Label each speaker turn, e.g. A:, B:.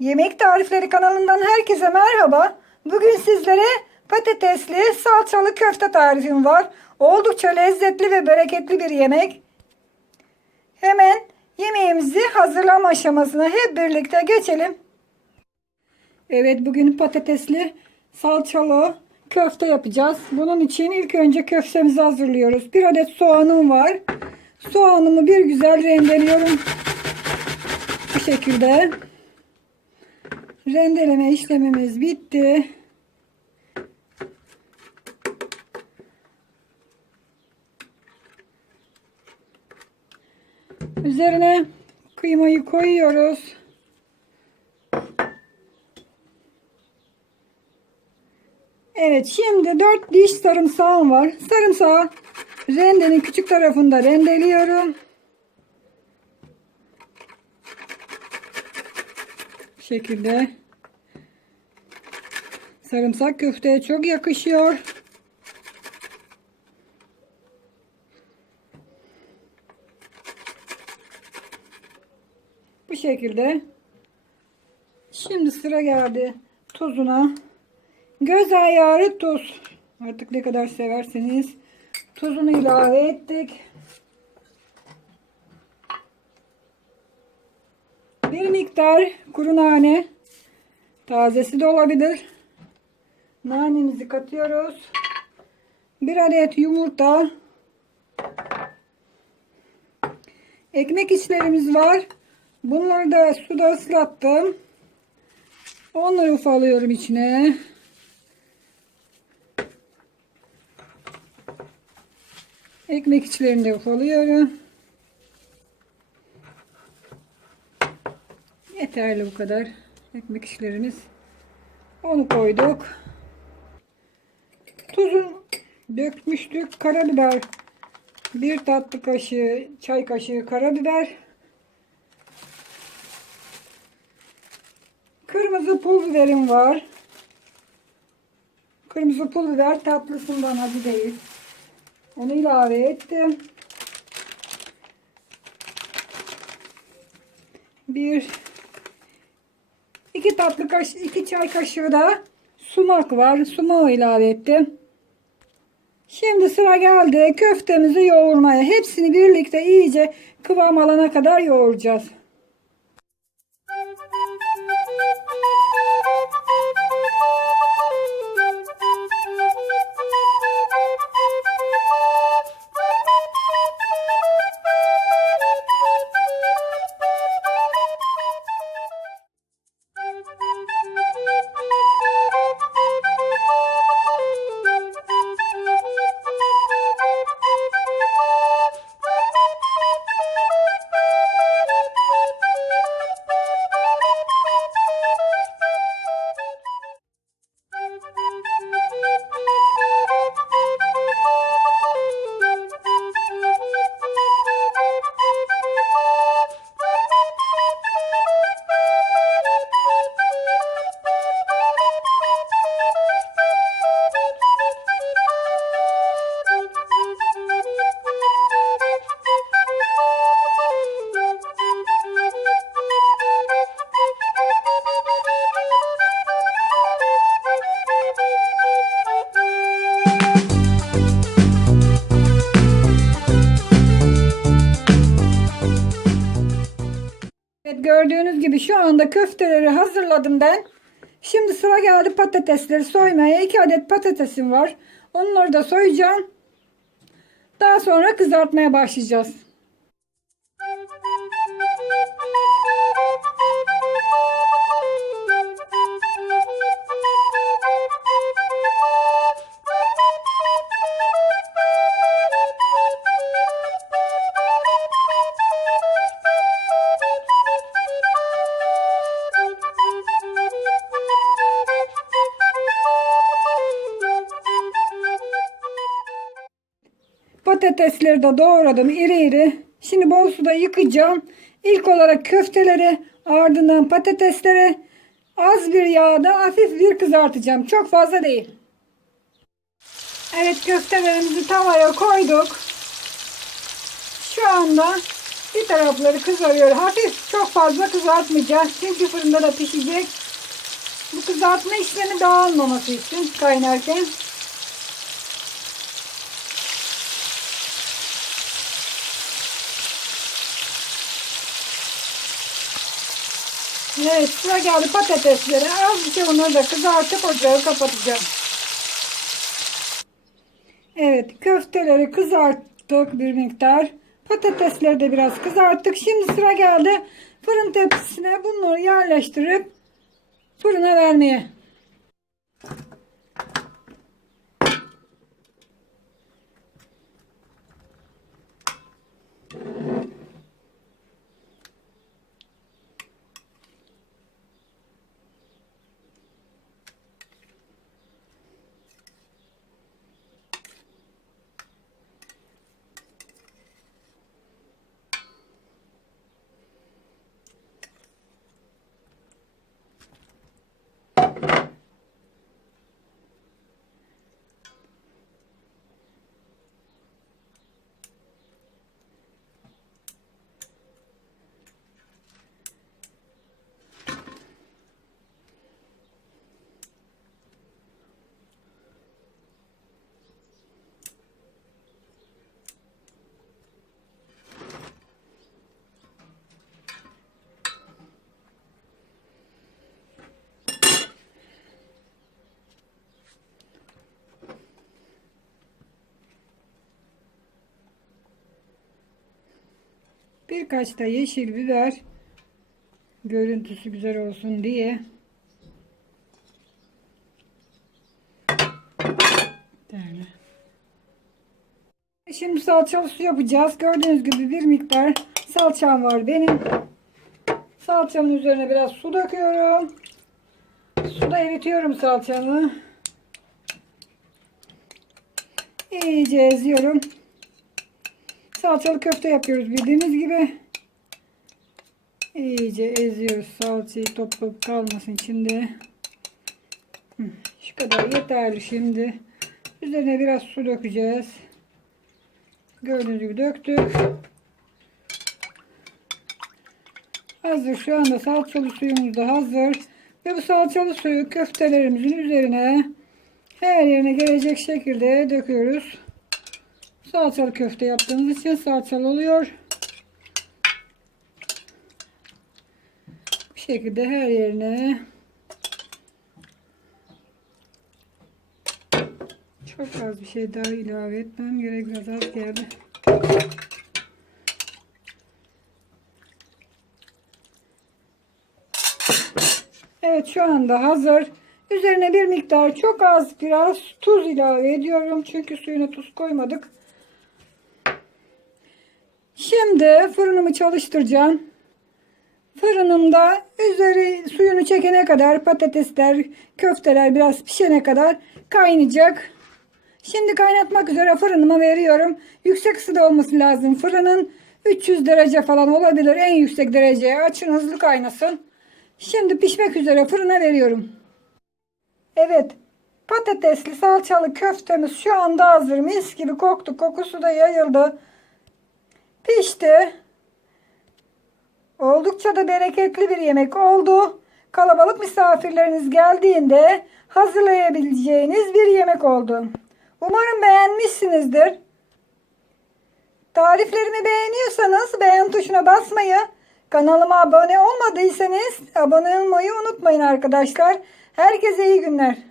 A: Yemek Tarifleri kanalından herkese merhaba. Bugün sizlere patatesli salçalı köfte tarifim var. Oldukça lezzetli ve bereketli bir yemek. Hemen yemeğimizi hazırlama aşamasına hep birlikte geçelim. Evet bugün patatesli salçalı köfte yapacağız. Bunun için ilk önce köftemizi hazırlıyoruz. Bir adet soğanım var. Soğanımı bir güzel rendeliyorum. Bu şekilde. Rendeleme işlemimiz bitti. Üzerine kıymayı koyuyoruz. Evet şimdi 4 diş sarımsağım var. Sarımsağı rendenin küçük tarafında rendeliyorum. Şekilde. Sarımsak köfteye çok yakışıyor. Bu şekilde. Şimdi sıra geldi tuzuna. Göz ayarı tuz. Artık ne kadar severseniz tuzunu ilave ettik. Bir miktar kuru nane. Tazesi de olabilir. Nanemizi katıyoruz. Bir adet yumurta. Ekmek içlerimiz var. Bunları da suda ıslattım. Onları ufalıyorum içine. Ekmek içlerini de ufalıyorum. Yeterli bu kadar. Ekmek işlerimiz. Onu koyduk. Tuzun dökmüştük. Karabiber. Bir tatlı kaşığı, çay kaşığı karabiber. Kırmızı pul biberim var. Kırmızı pul biber tatlısından acı değil. Onu ilave ettim. Bir iki tatlı kaş iki çay kaşığı da sumak var. Sumağı ilave ettim. Şimdi sıra geldi köftemizi yoğurmaya. Hepsini birlikte iyice kıvam alana kadar yoğuracağız. Evet gördüğünüz gibi şu anda köfteleri hazırladım ben. Şimdi sıra geldi patatesleri soymaya. 2 adet patatesim var. Onları da soyacağım. Daha sonra kızartmaya başlayacağız. Patatesleri de doğradım iri iri. Şimdi bol suda yıkayacağım. İlk olarak köfteleri ardından patatesleri az bir yağda hafif bir kızartacağım. Çok fazla değil. Evet köftelerimizi tavaya koyduk. Şu anda Bir tarafları kızarıyor. Hafif çok fazla kızartmayacağız. Çünkü fırında da pişecek. Bu kızartma işlemi dağılmaması için kaynarken. Evet sıra geldi patateslere. Az bir şey onları da kızartıp ocağı kapatacağım. Evet köfteleri kızarttık bir miktar. Patatesleri de biraz kızarttık. Şimdi sıra geldi fırın tepsisine bunları yerleştirip fırına vermeye. Birkaç da yeşil biber görüntüsü güzel olsun diye Böyle. Şimdi salçalı su yapacağız. Gördüğünüz gibi bir miktar salçam var benim. Salçamın üzerine biraz su döküyorum. Suda eritiyorum salçamı. İyice eziyorum. Salçalı köfte yapıyoruz bildiğiniz gibi. İyice eziyoruz salçayı top top kalmasın içinde. Şu kadar yeterli şimdi. Üzerine biraz su dökeceğiz. Gördüğünüz gibi döktük. Hazır şu anda salçalı suyumuz da hazır. Ve bu salçalı suyu köftelerimizin üzerine her yerine gelecek şekilde döküyoruz. Salçalı köfte yaptığımız için salçalı oluyor. Bu şekilde her yerine çok az bir şey daha ilave etmem gerek biraz az geldi. Evet şu anda hazır. Üzerine bir miktar çok az biraz tuz ilave ediyorum. Çünkü suyuna tuz koymadık. Şimdi fırınımı çalıştıracağım. Fırınımda üzeri suyunu çekene kadar patatesler, köfteler biraz pişene kadar kaynayacak. Şimdi kaynatmak üzere fırınıma veriyorum. Yüksek ısıda olması lazım fırının. 300 derece falan olabilir. En yüksek dereceye açın hızlı kaynasın. Şimdi pişmek üzere fırına veriyorum. Evet. Patatesli salçalı köftemiz şu anda hazır. Mis gibi koktu. Kokusu da yayıldı. Pişti. Oldukça da bereketli bir yemek oldu. Kalabalık misafirleriniz geldiğinde hazırlayabileceğiniz bir yemek oldu. Umarım beğenmişsinizdir. Tariflerimi beğeniyorsanız beğen tuşuna basmayı, kanalıma abone olmadıysanız abone olmayı unutmayın arkadaşlar. Herkese iyi günler.